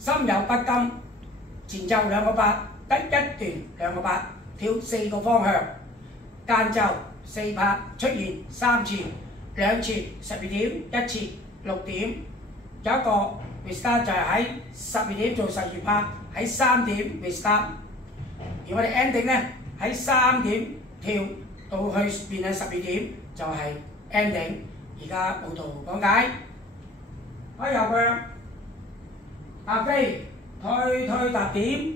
心有不甘，前奏兩個八，得一段兩個八，跳四個方向，間奏4拍出現3次，兩次12點，一次6點，有一個 restart 就係喺12點做12拍，喺3點 restart， 而我哋 ending 咧喺3點跳到去變係12點就係 ending。而家舞圖講解，開右腳，踏飛，推踏點，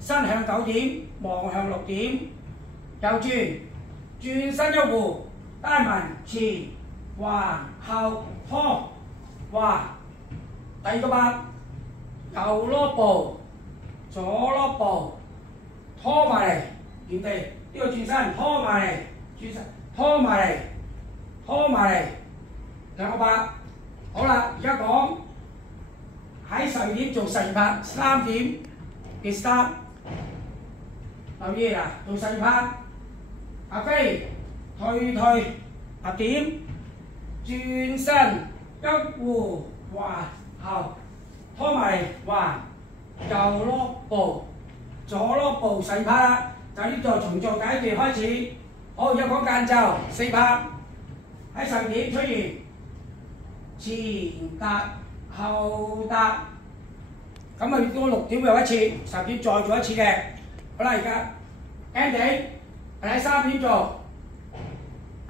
身向9點，望向6點，右轉，轉身一弧，單紋前橫後拖橫，第二個八，右攞步，左攞步，拖埋嚟，原地呢個轉身拖埋嚟，轉身拖埋嚟，拖埋嚟，兩個八，好啦，而家講喺12點做12拍，3點 restart， 留意啦，做12拍，踏飛，推踏點，轉身一弧橫後，拖埋嚟橫，右攞步，左攞步12拍啦，就呢度重做第一段開始。好，而家講間奏4拍，喺12點出現，前踏後踏，咁啊到6點又一次，10點再做一次嘅。好啦，而家 ending 喺3點做，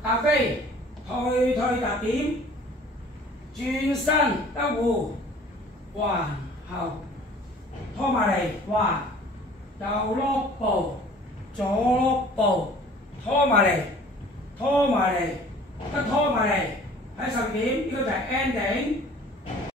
踏飛，推踏點，轉身一弧橫後，拖埋嚟橫，右攞步，左攞步，拖埋嚟，一拖埋嚟，喺12點呢個就係 ending。